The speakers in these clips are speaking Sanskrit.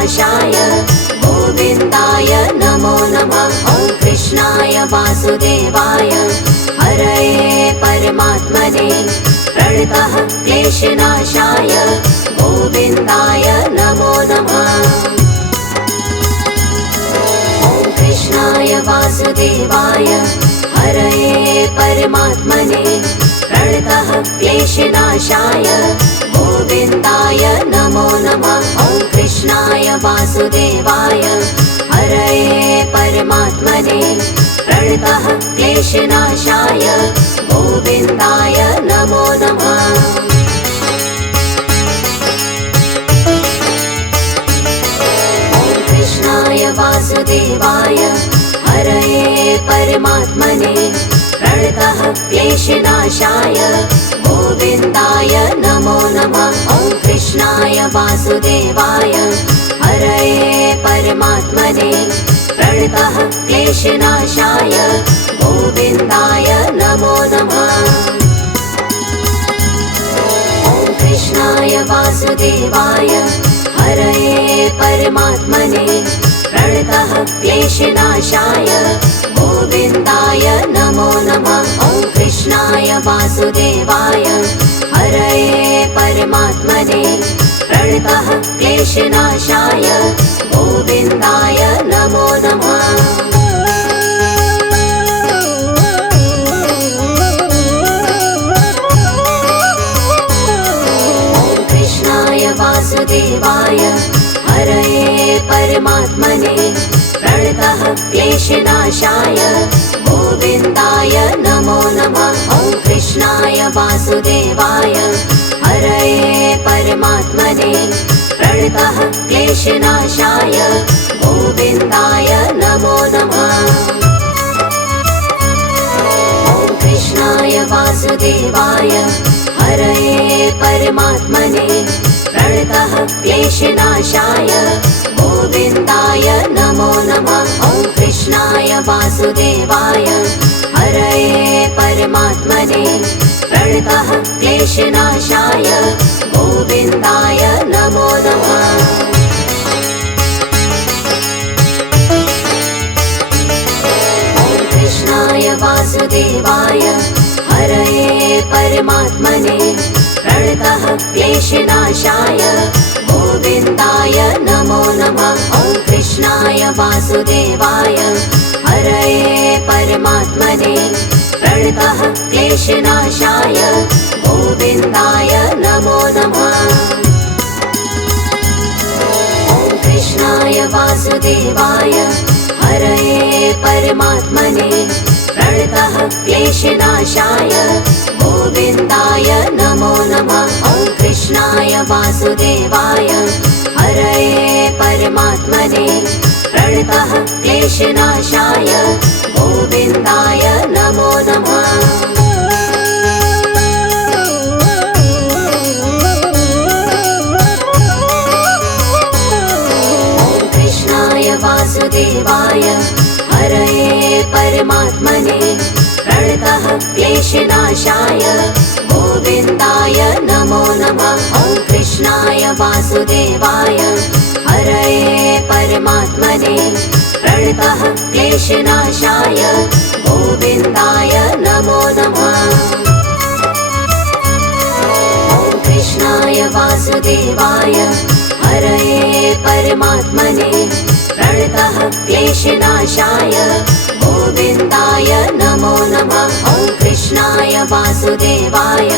क्लेशनाशाय गोविन्दाय नमो नमः। ॐ कृष्णाय वासुदेवाय हरये परमात्मने प्रणतः क्लेशनाशाय गोविन्दाय नमो नमः। ॐ कृष्णाय वासुदेवाय हरये परमात्मने प्रणतः क्लेशनाशाय गोविन्दाय नमो नमः। ॐ कृष्णाय वासुदेवाय हरये परमात्मने प्रणतः क्लेशनाशाय गोविन्दाय नमो नमः। ॐ कृष्णाय वासुदेवाय हरये परमात्मने प्रणतः क्लेशनाशाय गोविन्दाय नमो नमः। ॐ कृष्णाय वासुदेवाय हरये परमात्मने प्रणतः क्लेशनाशाय गोविन्दाय नमो नमः। ॐ कृष्णाय वासुदेवाय हरये परमात्मने प्रणतः क्लेशनाशाय गोविन्दाय नमो नमः। ॐ कृष्णाय वासुदेवाय हरये परमात्मने प्रणतः क्लेशनाशाय गोविन्दाय नमो नमः। ॐ कृष्णाय वासुदेवाय हरये परमात्मने प्रणतः क्लेशनाशाय गोविन्दाय नमो नमः। ॐ कृष्णाय वासुदेवाय हरये परमात्मने प्रणतः क्लेशनाशाय गोविन्दाय नमो नमः। ॐ कृष्णाय वासुदेवाय हरये परमात्मने प्रणतः क्लेशनाशाय गोविन्दाय नमो नमः। ॐ कृष्णाय वासुदेवाय हरये परमात्मने प्रणतः क्लेशनाशाय गोविन्दाय नमो नमः। ॐ कृष्णाय वासुदेवाय हरये परमात्मने प्रणतः क्लेशनाशाय गोविन्दाय नमो नमः। ॐ कृष्णाय वासुदेवाय हरये परमात्मने प्रणतः क्लेशनाशाय गोविन्दाय नमो नमः। ॐ कृष्णाय वासुदेवाय हरये परमात्मने प्रणतः क्लेशनाशाय गोविन्दाय नमो नमः। ॐ कृष्णाय वासुदेवाय हरये परमात्मने प्रणतः क्लेशनाशाय गोविन्दाय नमो नमः। ॐ कृष्णाय वासुदेवाय हरये परमात्मने प्रणतः क्लेशनाशाय गोविन्दाय नमो नमः। ॐ कृष्णाय वासुदेवाय हरये परमात्मने प्रणतः क्लेशनाशाय गोविन्दाय नमो नमः। ॐ कृष्णाय वासुदेवाय हरये परमात्मने प्रणतः क्लेशनाशाय गोविन्दाय नमो नमः। ॐ कृष्णाय वासुदेवाय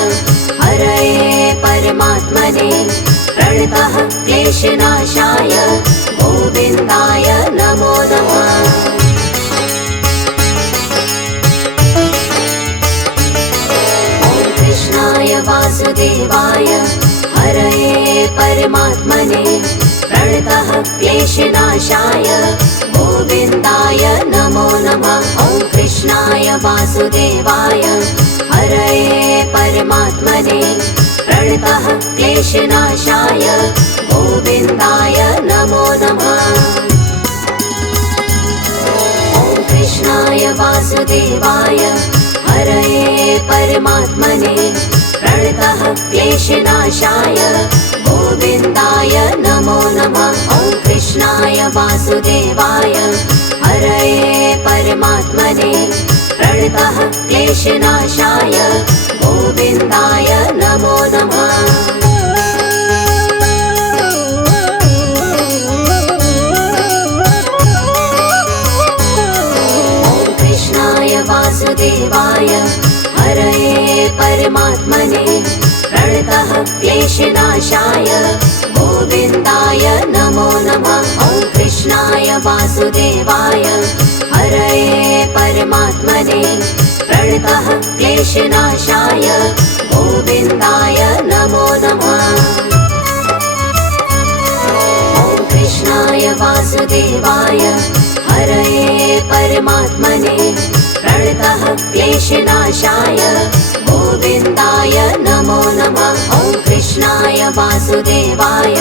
हरये परमात्मने प्रणतः क्लेशनाशाय गोविन्दाय नमो नमः। ॐ कृष्णाय वासुदेवाय हरये परमात्मने प्रणतः क्लेशनाशाय गोविन्दाय नमो नमः। ॐ कृष्णाय वासुदेवाय हरये परमात्मने प्रणतः क्लेशनाशाय गोविन्दाय नमो नमः। ॐ कृष्णाय वासुदेवाय हरये परमात्मने प्रणतः क्लेशनाशाय गोविन्दाय नमो नमः। ॐ वासुदेवाय हरये परमात्मने प्रणतः क्लेशनाशाय गोविन्दाय नमो नमः। वासुदेवाय हरये परमात्मने प्रणतः क्लेशनाशाय गोविन्दाय नमो नमः। ॐ कृष्णाय वासुदेवाय हरये परमात्मने प्रणतः क्लेशनाशाय गोविन्दाय नमो नमः। ॐ कृष्णाय वासुदेवाय हरये परमात्मने प्रणतः क्लेशनाशाय गोविन्दाय नमो नमः। ॐ कृष्णाय वासुदेवाय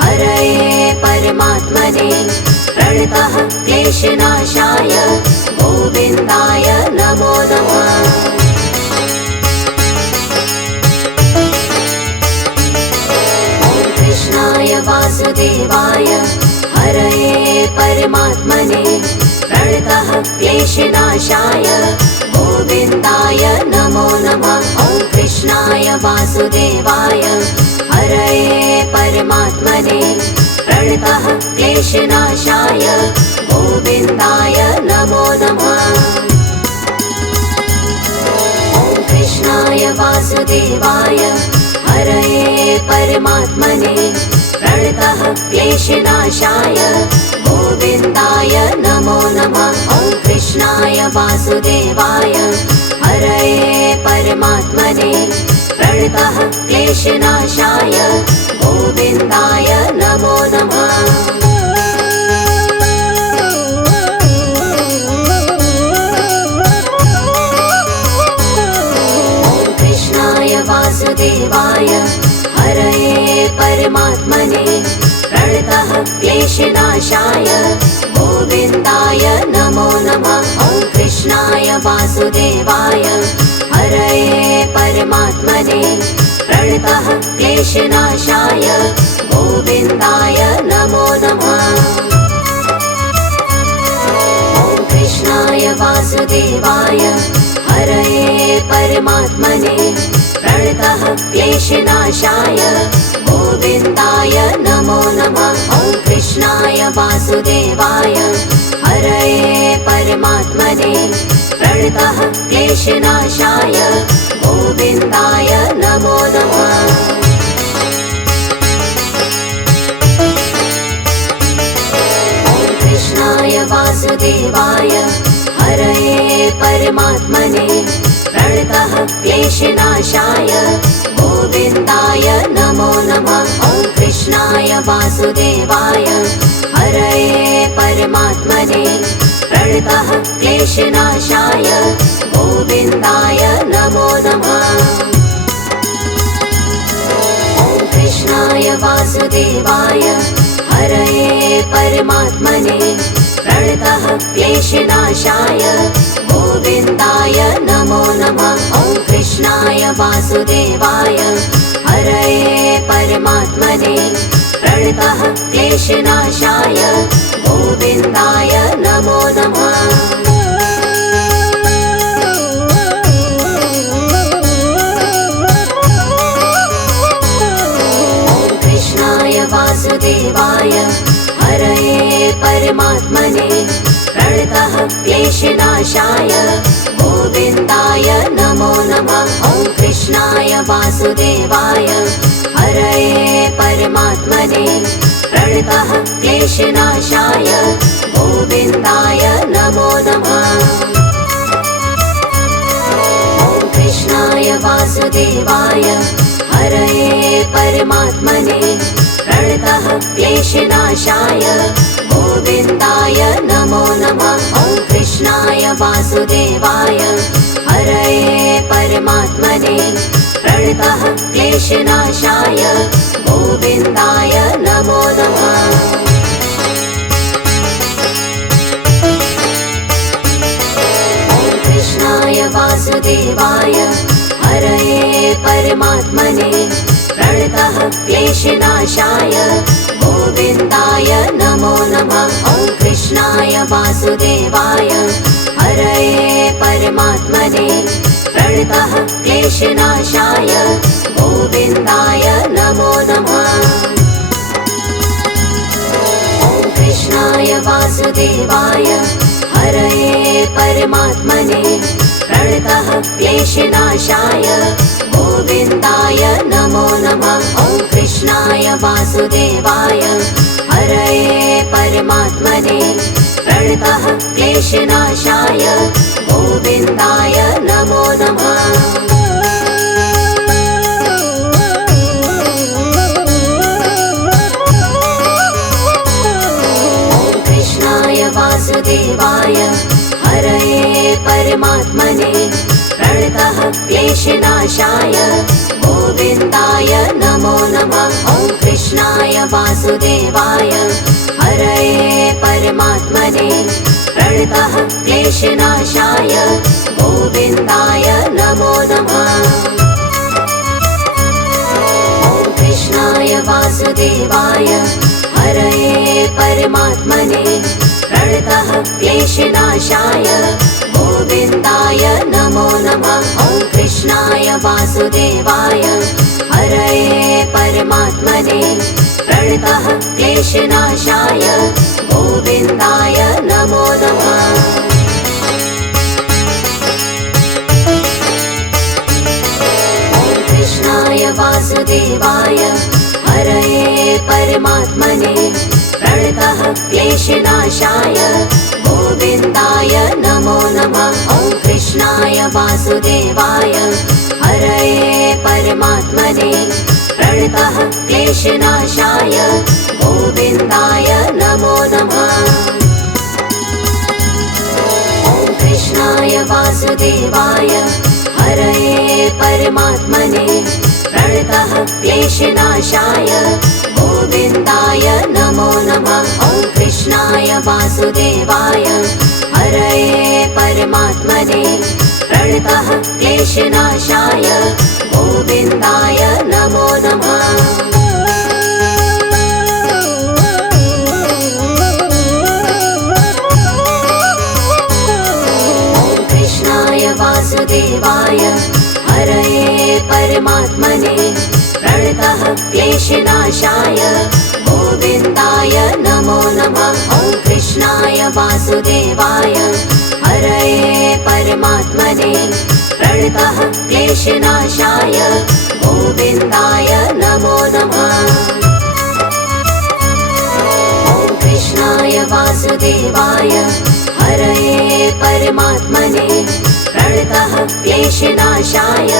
हरये परमात्मने प्रणतः क्लेशनाशाय गोविन्दाय नमो नमः। ॐ कृष्णाय वासुदेवाय हरये परमात्मने प्रणतः क्लेशनाशाय गोविन्दाय नमो नमः। ॐ कृष्णाय वासुदेवाय हरये परमात्मने प्रणतः क्लेशनाशाय गोविन्दाय नमो नमः। ॐ कृष्णाय वासुदेवाय हरये परमात्मने प्रणतः क्लेशनाशाय गोविन्दाय नमो नमः। ॐ कृष्णाय वासुदेवाय हरये परमात्मने प्रणतः क्लेशनाशाय गोविन्दाय नमो नमः। ॐ कृष्णाय वासुदेवाय हरये परमात्मने प्रणतः क्लेशनाशाय गोविन्दाय नमो नमः। ॐ कृष्णाय वासुदेवाय हरये परमात्मने प्रणतः क्लेशनाशाय गोविन्दाय नमो नमः। ॐ कृष्णाय वासुदेवाय हरये परमात्मने प्रणतः क्लेशनाशाय गोविन्दाय नमो नमः। ॐ कृष्णाय वासुदेवाय हरये परमात्मने प्रणतः क्लेशनाशाय गोविन्दाय नमो नमः। ॐ कृष्णाय वासुदेवाय हरये परमात्मने प्रणतः क्लेशनाशाय गोविन्दाय नमो नमः। ॐ कृष्णाय वासुदेवाय हरये परमात्मने प्रणतः क्लेशनाशाय गोविन्दाय नमो नमः। ॐ कृष्णाय वासुदेवाय हरये परमात्मने प्रणतः क्लेशनाशाय गोविन्दाय नमो नमः। ॐ कृष्णाय वासुदेवाय हरये परमात्मने प्रणतः क्लेशनाशाय गोविन्दाय नमो नमः। ॐ कृष्णाय वासुदेवाय हरये परमात्मने प्रणतः क्लेशनाशाय गोविन्दाय नमो नमः। ॐ कृष्णाय वासुदेवाय हरये परमात्मने प्रणतः क्लेशनाशाय गोविन्दाय नमो नमः। ॐ कृष्णाय वासुदेवाय हरये परमात्मने प्रणतः क्लेशनाशाय गोविन्दाय नमो नमः। ॐ कृष्णाय वासुदेवाय हरये परमात्मने प्रणतः क्लेशनाशाय गोविन्दाय नमो नमः। ॐ कृष्णाय वासुदेवाय हरये परमात्मने प्रणतः क्लेशनाशाय गोविन्दाय नमो नमः। ॐ वासुदेवाय हरये परमात्मने प्रणतः क्लेशनाशाय गोविन्दाय नमो नमः। ॐ कृष्णाय वासुदेवाय हरये परमात्मने प्रणतः क्लेशनाशाय गोविन्दाय नमो नमः। ॐ कृष्णाय वासुदेवाय हरये परमात्मने प्रणतः क्लेशनाशाय गोविन्दाय नमो नमः। ॐ कृष्णाय वासुदेवाय हरये परमात्मने प्रणतः क्लेशनाशाय गोविन्दाय नमो नमः। ॐ कृष्णाय वासुदेवाय हरये परमात्मने प्रणतः क्लेशनाशाय गोविन्दाय नमो नमः। ॐ कृष्णाय वासुदेवाय हरये परमात्मने प्रणतः क्लेशनाशाय गोविन्दाय नमो नमः। ॐ कृष्णाय वासुदेवाय हरये परमात्मने प्रणतः क्लेशनाशाय गोविन्दाय नमो नमः। ॐ कृष्णाय वासुदेवाय हरये परमात्मने प्रणतः क्लेशनाशाय गोविन्दाय नमो नमः। ॐ कृष्णाय वासुदेवाय हरये परमात्मने प्रणतः क्लेशनाशाय गोविन्दाय नमो नमः। ॐ कृष्णाय वासुदेवाय हरये परमात्मने प्रणतः क्लेशनाशाय गोविन्दाय नमो नमः। ॐ कृष्णाय वासुदेवाय हरये परमात्मने प्रणतः क्लेशनाशाय गोविन्दाय नमो नमः। ॐ कृष्णाय वासुदेवाय हरये परमात्मने प्रणतः क्लेशनाशाय गोविन्दाय नमो नमः। ॐ कृष्णाय वासुदेवाय हरये परमात्मने प्रणतः क्लेशनाशाय गोविन्दाय नमो नमः। ॐ कृष्णाय वासुदेवाय हरये परमात्मने प्रणतः क्लेशनाशाय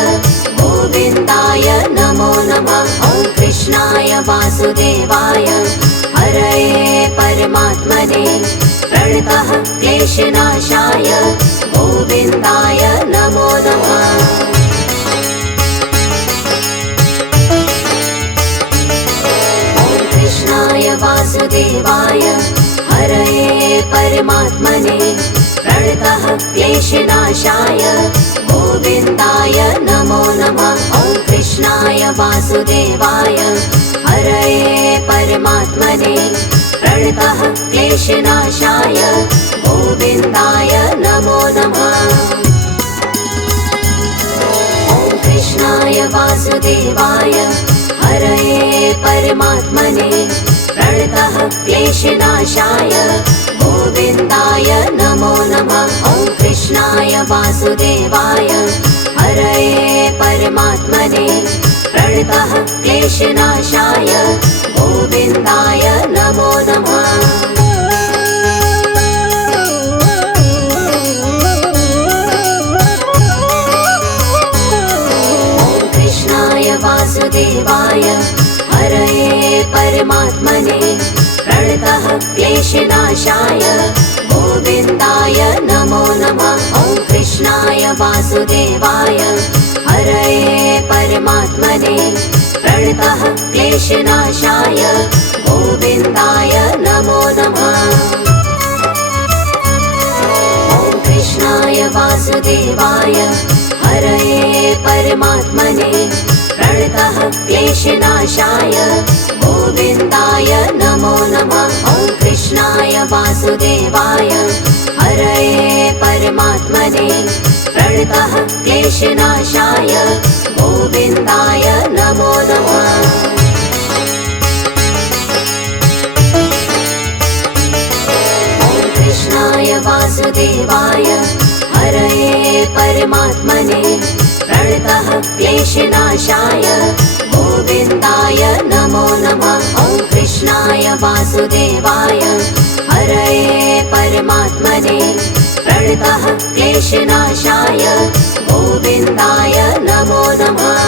गोविन्दाय नमो नमः। ॐ कृष्णाय वासुदेवाय हरये परमात्मने प्रणतः क्लेशनाशाय गोविन्दाय नमो नमः। ॐ कृष्णाय वासुदेवाय हरये परमात्मने प्रणतः क्लेशनाशाय गोविन्दाय नमो नमः। ॐ कृष्णाय वासुदेवाय हरये परमात्मने प्रणतः क्लेशनाशाय गोविन्दाय नमो नमः। ॐ कृष्णाय वासुदेवाय हरये परमात्मने प्रणतः क्लेशनाशाय गोविन्दाय नमो नमः। ॐ कृष्णाय वासुदेवाय हरये परमात्मने प्रणतः क्लेशनाशाय गोविन्दाय नमो नमः। ॐ कृष्णाय वासुदेवाय हरये परमात्मने प्रणतः क्लेशनाशाय गोविन्दाय नमो नमः। ॐ कृष्णाय वासुदेवाय हरये परमात्मने प्रणतः क्लेशनाशाय गोविन्दाय नमो नमः। ॐ कृष्णाय वासुदेवाय हरये परमात्मने प्रणतः क्लेशनाशाय गोविन्दाय नमो नमः। ॐ कृष्णाय वासुदेवाय वासुदेवाय हरये परमात्मने प्रणतः क्लेशनाशाय गोविन्दाय नमो नमः। कृष्णाय वासुदेवाय हरये परमात्मने प्रणतः क्लेशनाशाय गोविन्दाय नमो नमः। ॐ कृष्णाय वासुदेवाय हरये परमात्मने प्रणतः क्लेशनाशाय गोविन्दाय नमो नमः।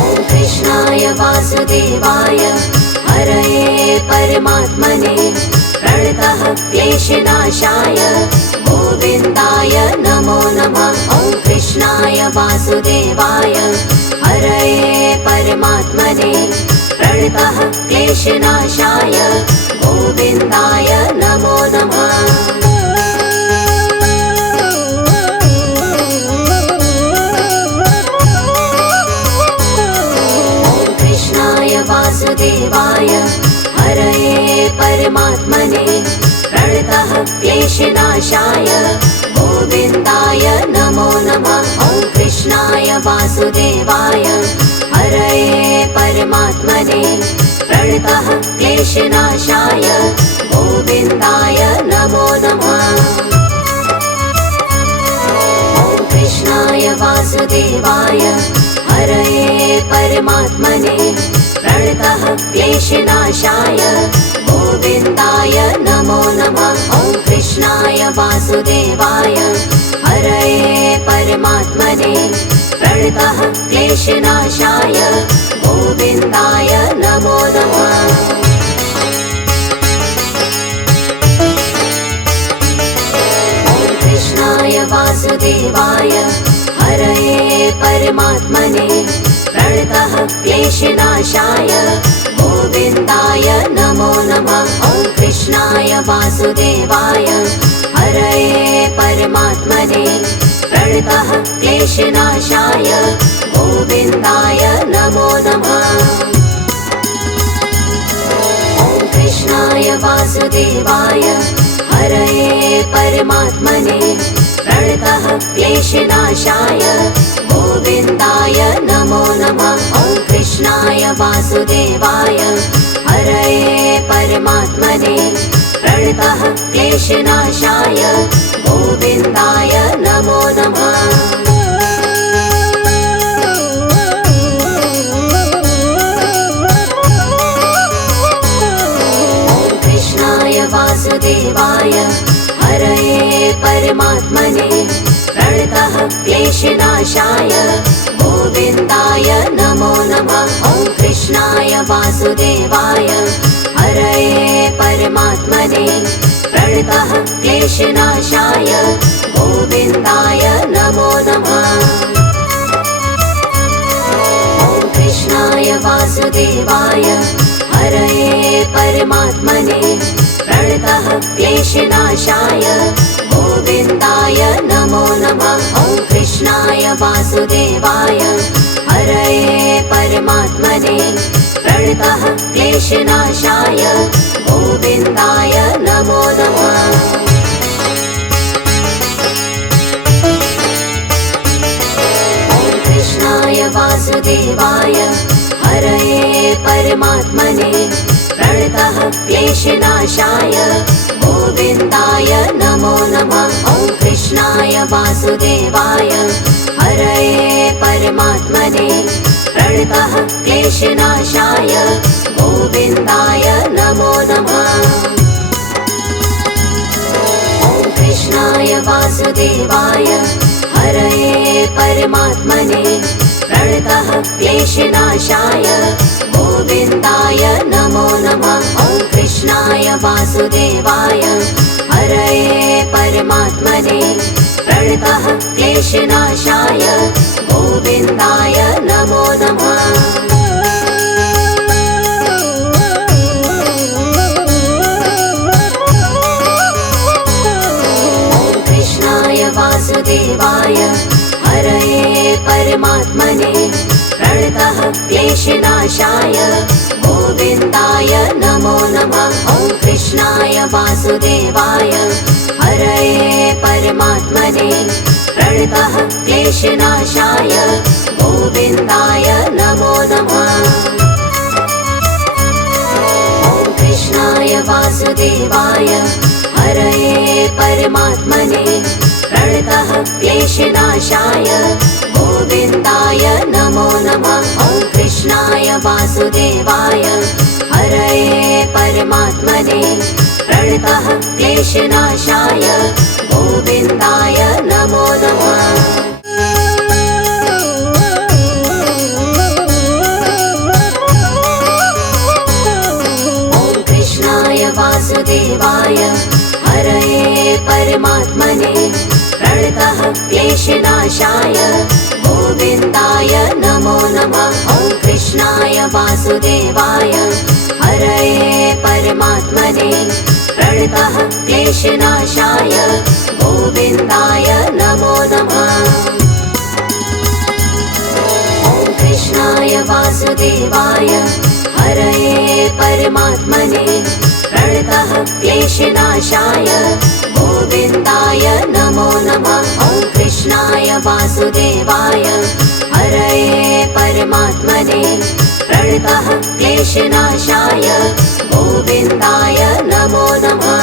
ॐ कृष्णाय वासुदेवाय हरये परमात्मने प्रणतः क्लेशनाशाय गोविन्दाय नमो नमः। ॐ कृष्णाय वासुदेवाय हरये परमात्मने प्रणतः क्लेशनाशाय गोविन्दाय नमो नमः। वासुदेवाय हरये परमात्मने प्रणतः क्लेशनाशाय गोविन्दाय नमो नमः। ॐ कृष्णाय वासुदेवाय हरये परमात्मने प्रणतः क्लेशनाशाय गोविन्दाय नमो नमः। ॐ कृष्णाय वासुदेवाय हरये परमात्मने प्रणतः क्लेशनाशाय गोविन्दाय नमो नमः। ॐ कृष्णाय वासुदेवाय हरये परमात्मने प्रणतः क्लेशनाशाय गोविन्दाय नमो नमः। ॐ कृष्णाय वासुदेवाय हरये परमात्मने प्रणतः क्लेशनाशाय गोविन्दाय नमो नमः। ॐ कृष्णाय वासुदेवाय हरये परमात्मने प्रणतः क्लेशनाशाय गोविन्दाय नमो नमः। ॐ कृष्णाय वासुदेवाय हरये परमात्मने प्रणतः क्लेशनाशाय गोविन्दाय नमो नमः। ॐ कृष्णाय वासुदेवाय हरये परमात्मने प्रणतः क्लेशनाशाय गोविन्दाय नमो नमः। ॐ कृष्णाय वासुदेवाय हरये परमात्मने प्रणतः क्लेशनाशाय गोविन्दाय नमो नमः। ॐ कृष्णाय वासुदेवाय हरये परमात्मने प्रणतः क्लेशनाशाय गोविन्दाय नमो नमः। ॐ कृष्णाय वासुदेवाय हरये परमात्मने प्रणतः क्लेशनाशाय गोविन्दाय नमो नमः। ॐ कृष्णाय वासुदेवाय हरये परमात्मने प्रणतः क्लेशनाशाय गोविन्दाय नमो नमः। ॐ कृष्णाय वासुदेवाय हरये परमात्मने प्रणतः क्लेशनाशाय गोविन्दाय नमो नमः। ॐ कृष्णाय वासुदेवाय हरये परमात्मने प्रणतः क्लेशनाशाय गोविन्दाय नमो नमः। ॐ कृष्णाय वासुदेवाय हरये परमात्मने प्रणतः क्लेशनाशाय गोविन्दाय नमो नमः। ॐ कृष्णाय वासुदेवाय हरये परमात्मने प्रणतः क्लेशनाशाय गोविन्दाय नमो नमः। ॐ कृष्णाय वासुदेवाय हरये परमात्मने प्रणतः क्लेशनाशाय गोविन्दाय नमो नमः। ॐ वासुदेवाय हरये परमात्मने प्रणतः क्लेशनाशाय गोविन्दाय नमो नमः। ॐ कृष्णाय वासुदेवाय हरये परमात्मने प्रणतः क्लेशनाशाय गोविन्दाय नमो नमः। ॐ कृष्णाय वासुदेवाय हरये परमात्मने प्रणतः क्लेशनाशाय गोविन्दाय नमो नमः। ॐ कृष्णाय वासुदेवाय हरये परमात्मने प्रणतः क्लेशनाशाय गोविन्दाय नमो नमः। ॐ कृष्णाय वासुदेवाय हरये परमात्मने प्रणतः क्लेशनाशाय गोविन्दाय नमो नमः। ॐ कृष्णाय वासुदेवाय हरये परमात्मने प्रणतः क्लेशनाशाय गोविन्दाय नमो नमः। ॐ कृष्णाय वासुदेवाय हरये परमात्मने प्रणतः क्लेशनाशाय गोविन्दाय नमो नमः।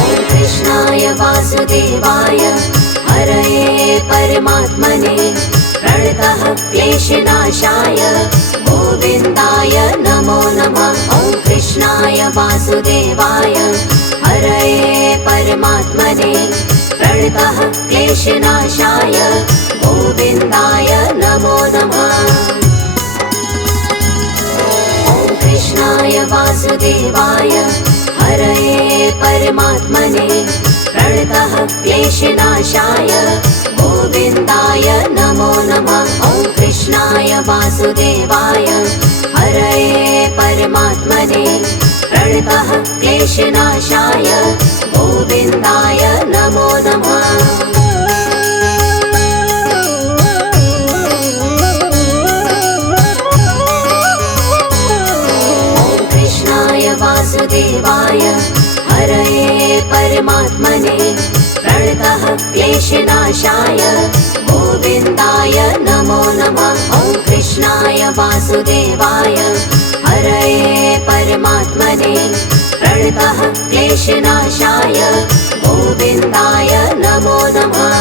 ॐ कृष्णाय वासुदेवाय हरये परमात्मने प्रणतः क्लेशनाशाय गोविन्दाय नमो नमः। ॐ कृष्णाय वासुदेवाय हरये परमात्मने प्रणतः क्लेशनाशाय गोविन्दाय नमो नमः। ॐ कृष्णाय वासुदेवाय हरये परमात्मने प्रणतः क्लेशनाशाय गोविन्दाय नमो नमः। ॐ कृष्णाय वासुदेवाय हरये परमात्मने प्रणतः क्लेशनाशाय गोविन्दाय नमो नमः। ॐ कृष्णाय वासुदेवाय हरये परमात्मने प्रणतः क्लेशनाशाय गोविन्दाय नमो नमः। ॐ कृष्णाय वासुदेवाय हरये परमात्मने प्रणतः क्लेशनाशाय गोविन्दाय नमो नमः।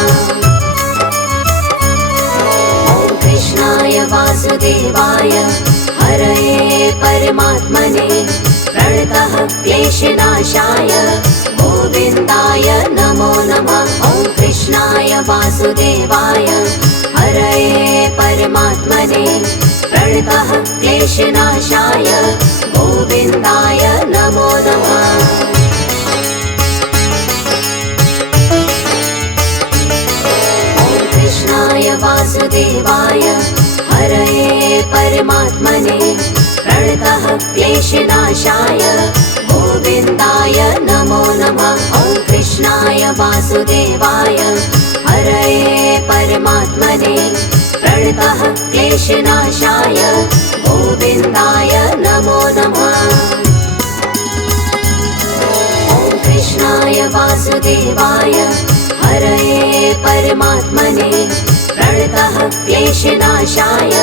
ॐ कृष्णाय वासुदेवाय हरये परमात्मने प्रणतः क्लेशनाशाय गोविन्दाय नमो नमः। ॐ कृष्णाय वासुदेवाय हरये परमात्मने प्रणतः क्लेशनाशाय गोविन्दाय नमो नमः। ॐ कृष्णाय वासुदेवाय हरये परमात्मने प्रणतः क्लेशनाशाय गोविन्दाय नमो नमः। ॐ कृष्णाय वासुदेवाय हरये परमात्मने प्रणतः क्लेशनाशाय गोविन्दाय नमो नमः। ॐ कृष्णाय वासुदेवाय हरये परमात्मने प्रणतः क्लेशनाशाय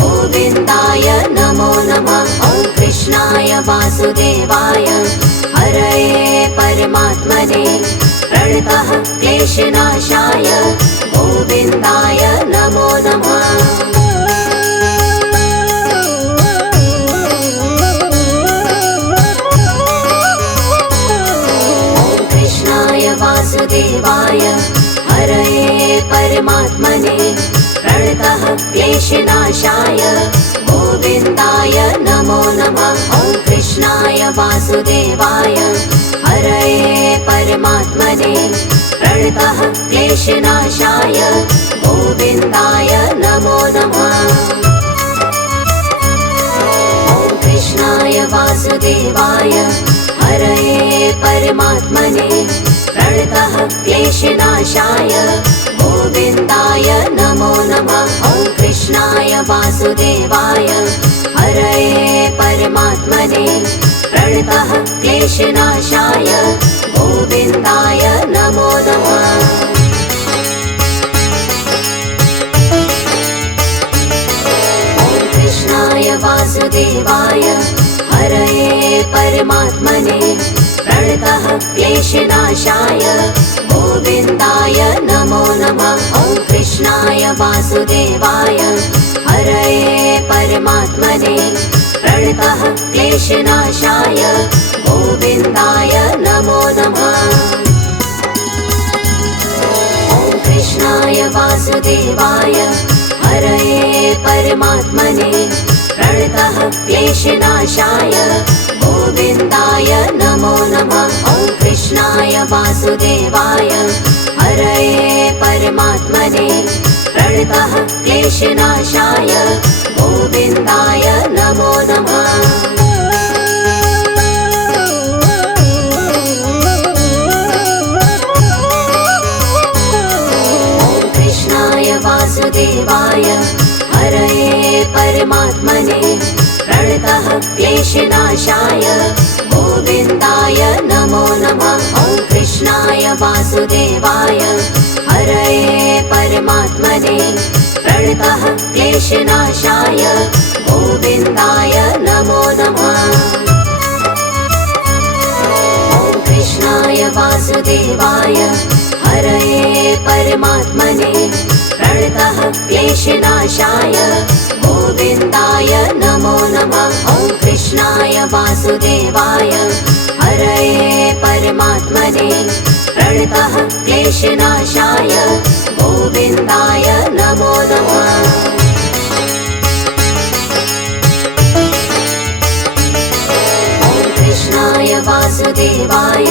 गोविन्दाय नमो नमः। ॐ कृष्णाय वासुदेवाय हरये परमात्मने प्रणतः क्लेशनाशाय गोविन्दाय नमो नमः। ॐ कृष्णाय वासुदेवाय हरये परमात्मने प्रणतः क्लेशनाशाय गोविन्दाय नमो नमः। ॐ कृष्णाय वासुदेवाय हरये परमात्मने प्रणतः क्लेशनाशाय गोविन्दाय नमो नमः। ॐ कृष्णाय वासुदेवाय हरये परमात्मने प्रणतः क्लेशनाशाय गोविन्दाय नमो नमः। ॐ कृष्णाय वासुदेवाय हरये परमात्मने प्रणतः क्लेशनाशाय गोविन्दाय नमो नमः। कृष्णाय वासुदेवाय हरये परमात्मने प्रणतः क्लेशनाशाय गोविन्दाय नमो नमः। ॐ कृष्णाय वासुदेवाय हरये परमात्मने प्रणतः क्लेशनाशाय गोविन्दाय नमो नमः। ॐ कृष्णाय वासुदेवाय हरये परमात्मने प्रणतः क्लेशनाशाय गोविन्दाय नमो नमः। ॐ कृष्णाय वासुदेवाय हरये परमात्मने प्रणतः क्लेशनाशाय गोविन्दाय नमो नमः। वासुदेवाय हरये परमात्मने प्रणतः क्लेशनाशाय गोविन्दाय नमो नमः। ॐ कृष्णाय वासुदेवाय हरये परमात्मने प्रणतः क्लेशनाशाय गोविन्दाय नमो नमः। ॐ कृष्णाय वासुदेवाय हरये परमात्मने प्रणतः क्लेशनाशाय गोविन्दाय नमो नमः। ॐ कृष्णाय वासुदेवाय हरये परमात्मने प्रणतः क्लेशनाशाय गोविन्दाय नमो नमः। ॐ कृष्णाय वासुदेवाय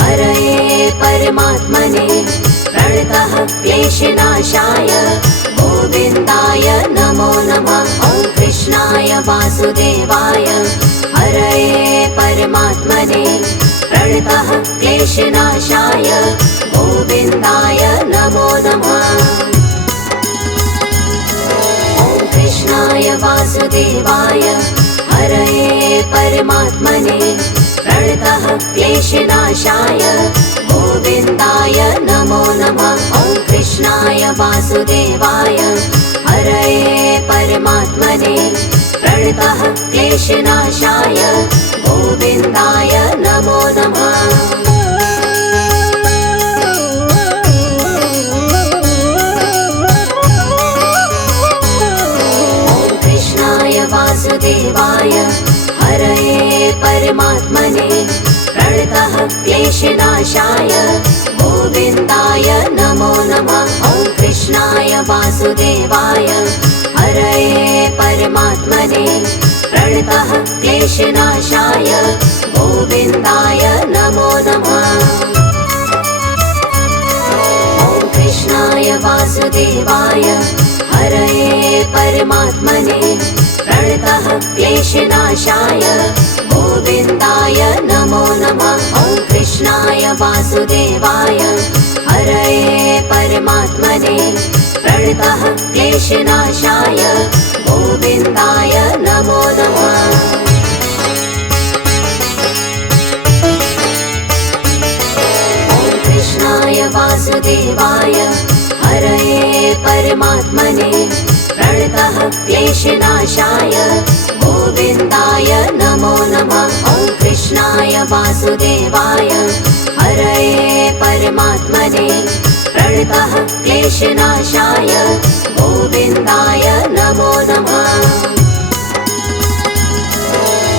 हरये परमात्मने प्रणतः क्लेशनाशाय गोविन्दाय नमो नमः। ॐ कृष्णाय वासुदेवाय हरये परमात्मने प्रणतः क्लेशनाशाय गोविन्दाय नमो नमः। ॐ कृष्णाय वासुदेवाय हरये परमात्मने प्रणतः क्लेशनाशाय गोविन्दाय नमो नमः। ॐ कृष्णाय वासुदेवाय हरये परमात्मने प्रणतः क्लेशनाशाय गोविन्दाय नमो नमः। ॐ कृष्णाय वासुदेवाय हरये परमात्मने प्रणतः क्लेशनाशाय गोविन्दाय नमो नमः। ॐ कृष्णाय वासुदेवाय हरये परमात्मने प्रणतः क्लेशनाशाय गोविन्दाय नमो नमः। ॐ कृष्णाय वासुदेवाय हरये परमात्मने प्रणतः क्लेशनाशाय गोविन्दाय नमो नमः। ॐ कृष्णाय वासुदेवाय हरये परमात्मने प्रणतः क्लेशनाशाय गोविन्दाय नमो नमः। ॐ कृष्णाय वासुदेवाय हरये परमात्मने प्रणतः क्लेशनाशाय गोविन्दाय नमो नमः। ॐ कृष्णाय वासुदेवाय हरये परमात्मने प्रणतः क्लेशनाशाय गोविन्दाय नमो नमः।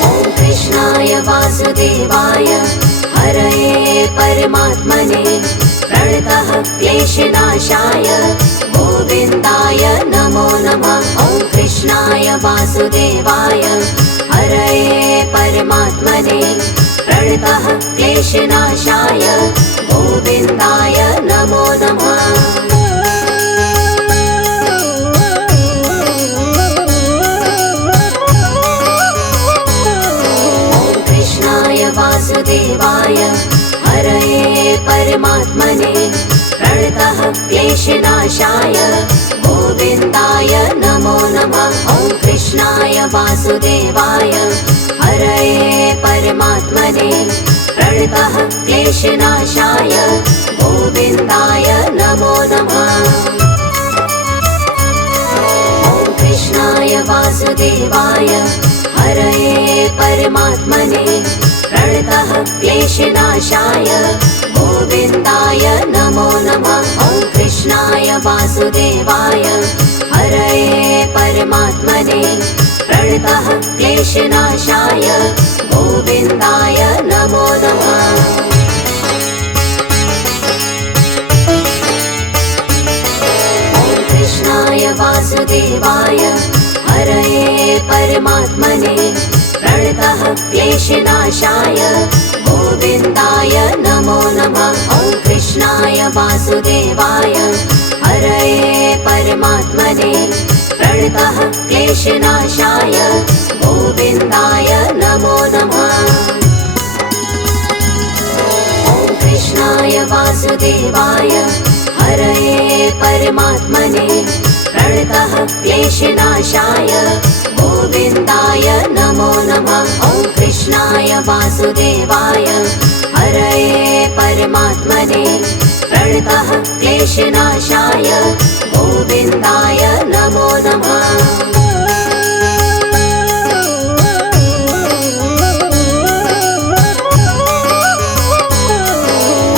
ॐ कृष्णाय वासुदेवाय हरये परमात्मने प्रणतः क्लेशनाशाय गोविन्दाय नमो नमः। ॐ कृष्णाय वासुदेवाय हरये परमात्मने प्रणतः क्लेशनाशाय गोविन्दाय नमो नमः। ॐ कृष्णाय वासुदेवाय हरये परमात्मने प्रणतः क्लेशनाशाय गोविन्दाय नमो नमः। ॐ कृष्णाय वासुदेवाय हरये परमात्मने प्रणतः क्लेशनाशाय गोविन्दाय नमो नमः। ॐ कृष्णाय वासुदेवाय हरये परमात्मने प्रणतः क्लेशनाशाय गोविन्दाय नमो नमः। ॐ कृष्णाय वासुदेवाय हरये परमात्मने प्रणतः क्लेशनाशाय गोविन्दाय नमो नमः। ॐ कृष्णाय वासुदेवाय हरये परमात्मने प्रणतः क्लेशनाशाय गोविन्दाय नमो नमः। ॐ कृष्णाय वासुदेवाय हरये परमात्मने प्रणतः क्लेशनाशाय गोविन्दाय नमो नमः। ॐ कृष्णाय वासुदेवाय हरये परमात्मने प्रणतः क्लेशनाशाय गोविन्दाय नमो नमः। ॐ कृष्णाय वासुदेवाय हरये परमात्मने प्रणतः क्लेशनाशाय गोविन्दाय नमो नमः।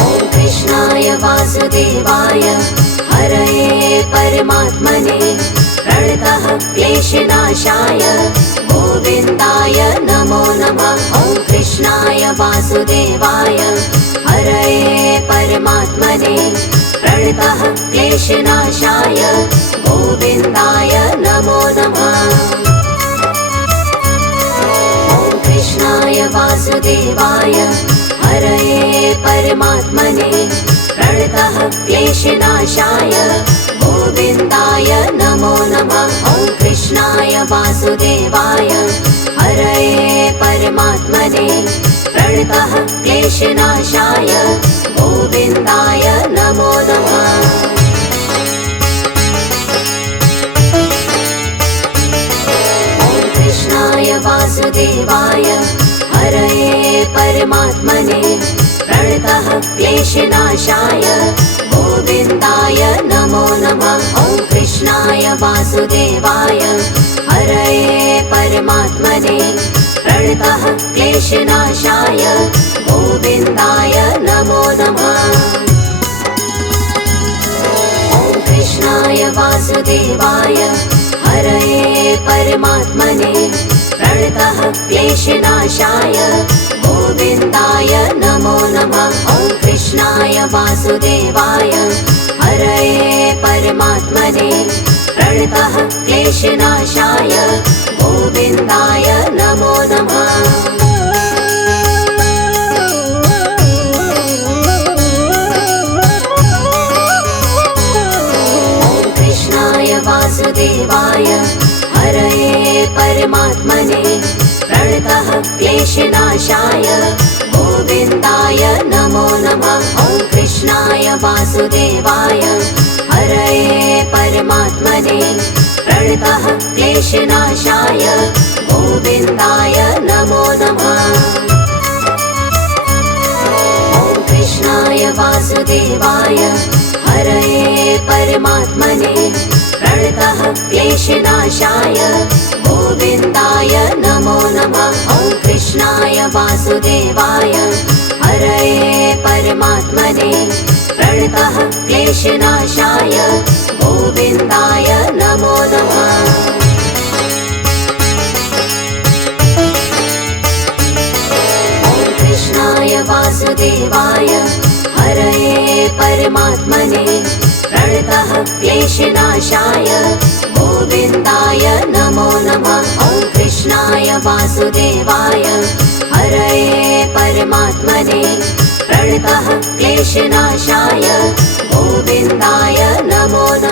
ॐ कृष्णाय वासुदेवाय हरये परमात्मने प्रणतः क्लेशनाशाय गोविन्दाय नमो नमः। ॐ कृष्णाय वासुदेवाय हरये परमात्मने प्रणतः क्लेशनाशाय गोविन्दाय नमो नमः। ॐ कृष्णाय वासुदेवाय हरये परमात्मने प्रणतः क्लेशनाशाय गोविन्दाय नमो नमः। ॐ कृष्णाय वासुदेवाय हरये परमात्मने प्रणतः क्लेशनाशाय गोविन्दाय नमो नमः। ॐ कृष्णाय वासुदेवाय हरये परमात्मने प्रणतः क्लेशनाशाय गोविन्दाय नमो नमः। ॐ कृष्णाय वासुदेवाय हरये परमात्मने प्रणतः क्लेशनाशाय गोविन्दाय नमो नमः। ॐ कृष्णाय वासुदेवाय हरये परमात्मने प्रणतः क्लेशनाशाय गोविन्दाय नमो नमः। ॐ कृष्णाय वासुदेवाय हरये परमात्मने प्रणतः क्लेशनाशाय गोविन्दाय नमो नमः। ॐ कृष्णाय वासुदेवाय हरये परमात्मने प्रणतः क्लेशनाशाय गोविन्दाय नमो नमः। ॐ कृष्णाय वासुदेवाय हरये परमात्मने प्रणतः क्लेशनाशाय गोविन्दाय नमो नमः। ॐ कृष्णाय वासुदेवाय हरये परमात्मने प्रणतः क्लेशनाशाय गोविन्दाय नमो नमः। ॐ कृष्णाय वासुदेवाय हरये परमात्मने प्रणतः क्लेशनाशाय गोविन्दाय नमो नमः। ॐ कृष्णाय वासुदेवाय हरये परमात्मने प्रणतः क्लेशनाशाय गोविन्दाय नमो नमः। ॐ कृष्णाय वासुदेवाय हरये परमात्मने प्रणतः क्लेशनाशाय गोविन्दाय नमो नमः।